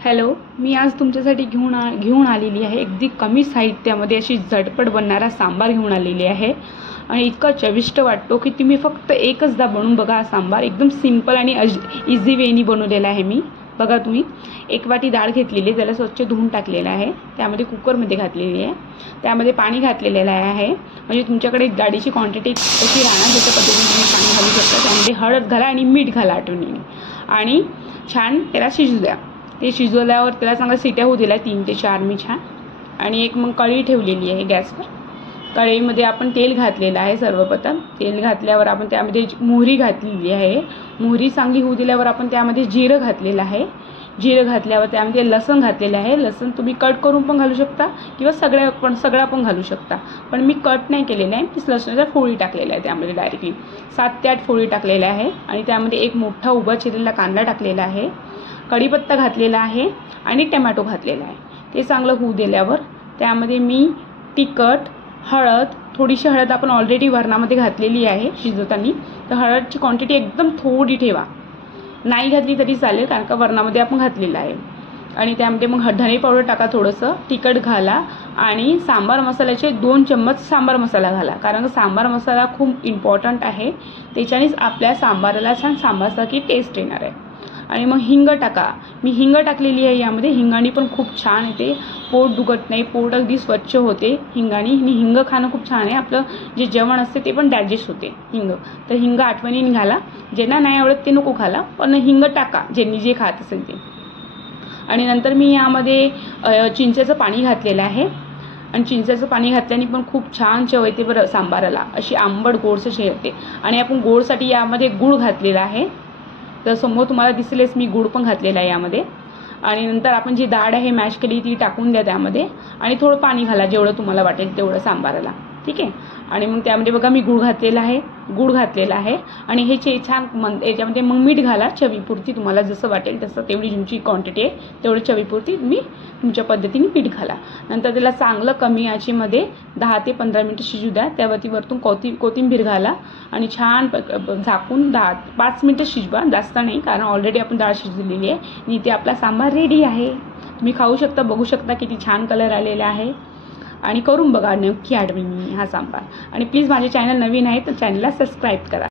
Hello, मी आज तुमच्यासाठी घेऊन आलेली आहे अगदी कमी साहित्यामध्ये अशी झटपट बनणारा सांबार घेऊन आलेली आहे आणि इतका चविष्ट वाटतो की तुम्ही फक्त एकचदा बनवून बघा। हा सांबार एकदम सिंपल आणि इझी वेनी बनवलेला आहे मी। बघा तुम्ही एक वाटी डाळ घेतलेली, त्याला स्वच्छ धुवून टाकलेलं आहे, त्यामध्ये कुकरमध्ये घातलेली आहे, त्यामध्ये पाणी घातलेलं आहे। म्हणजे तुमच्याकडे डाळीची क्वांटिटी कशी राहणार त्याच्या पद्धतीने तुम्ही पाणी घालू शकता। त्यामध्ये हळद घाला आणि मीठ घाला आठवणीने आणि छान त्याला शिजू द्या। ते शिजवल्यावर त्याला चांगल्या सिट्या होऊ दिल्या 3 ते 4 मी छान। आणि एक मग कढई ठेवलेली आहे गॅसवर। कढईमध्ये आपण तेल घातलेलं आहे। सर्वप्रथम तेल घातल्यावर आपण त्यामध्ये मोहरी घातलेली आहे। मोहरी चांगली होऊ दिल्यावर आपण त्यामध्ये जिरं घातलेलं आहे। जिरं घातल्यावर त्यामध्ये लसूण घातलेलं आहे। लसूण तुम्ही कट करून पण घालू शकता किंवा सगळा पण घालू शकता, पण मी कट नाही केलेलं आहे, मी लसणाच्या फोडी टाकलेल्या आहे त्यामध्ये डायरेक्टली 7 ते 8 फोडी टाकलेल्या आहे। आणि त्यामध्ये एक मोठा उभा चिरलेला कांदा टाकलेला आहे, कढीपत्ता घातलेला आहे आणि टोमॅटो घातलेला आहे। ते चांगलं होऊ दिल्यावर त्यामध्ये मी तिखट, हळद, थोडीशी हळद आपण ऑलरेडी वरणामध्ये घातलेली आहे शिजवताना, तर हळदची क्वांटिटी एकदम थोडी ठेवा, नाही घातली तरी चालेल कारण का वरणामध्ये आपण घातलेलं आहे। आणि त्यामध्ये मग धणे पावडर टाका, थोडंसं तिखट घाला आणि सांबार मसाल्याचे 2 चम्मच सांबार मसाला घाला, कारण सांबार मसाला खूप इम्पॉर्टंट आहे, त्याच्यानेच आपल्या सांबाराला छान सांबारसारखी टेस्ट येणार आहे। आणि मग हिंग टाका, मी हिंग टाकलेली आहे यामध्ये। हिंगाने पण खूप छान येते, पोट दुखत नाही, पोट अगदी स्वच्छ होते हिंगाने। आणि हिंग खाणं खूप छान आहे, आपलं जे जेवण असते ते पण डायजेस्ट होते हिंग, तर हिंग आठवणीने घाला। ज्यांना नाही आवडत ते नको घाला, पण हिंग टाका ज्यांनी जे खात असेल ते। आणि नंतर मी यामध्ये चिंचेचं पाणी घातलेलं आहे आणि चिंचेचं पाणी घातल्याने पण खूप छान चव येते बरं सांबाराला, अशी आंबट गोडसं येते। आणि आपण गोडसाठी यामध्ये गूळ घातलेला आहे, तर समोर तुम्हाला दिसेलच मी गूळ पण घातलेला आहे यामध्ये। आणि नंतर आपण जी डाळ आहे मॅश केली ती टाकून द्या त्यामध्ये आणि थोडं पाणी घाला जेवढं तुम्हाला वाटेल तेवढं सांबाराला, ठीक आहे। आणि मग त्यामध्ये बघा मी गूळ घातलेला आहे आणि हे छान याच्यामध्ये मग मीठ घाला चवीपुरती, तुम्हाला जसं वाटेल तसं, तेवढी तुमची क्वांटिटी आहे तेवढी चवीपुरती तुम्ही तुमच्या पद्धतीने मीठ घाला। नंतर त्याला चांगलं कमी आचेमध्ये 10 ते 15 मिनिटं शिजू द्या। त्यावरती वरतून कोथिंबीर घाला आणि छान झाकून 5 मिनिटं शिजवा, जास्त नाही, कारण ऑलरेडी आपण डाळ शिजलेली आहे आणि इथे आपला सांबार रेडी आहे। तुम्ही खाऊ शकता, बघू शकता किती छान कलर आलेला आहे। आणि करून बघा नक्की आठवणी हा सांबार। आणि प्लीज माझे चॅनल नवीन आहे तर चॅनलला सबस्क्राईब करा।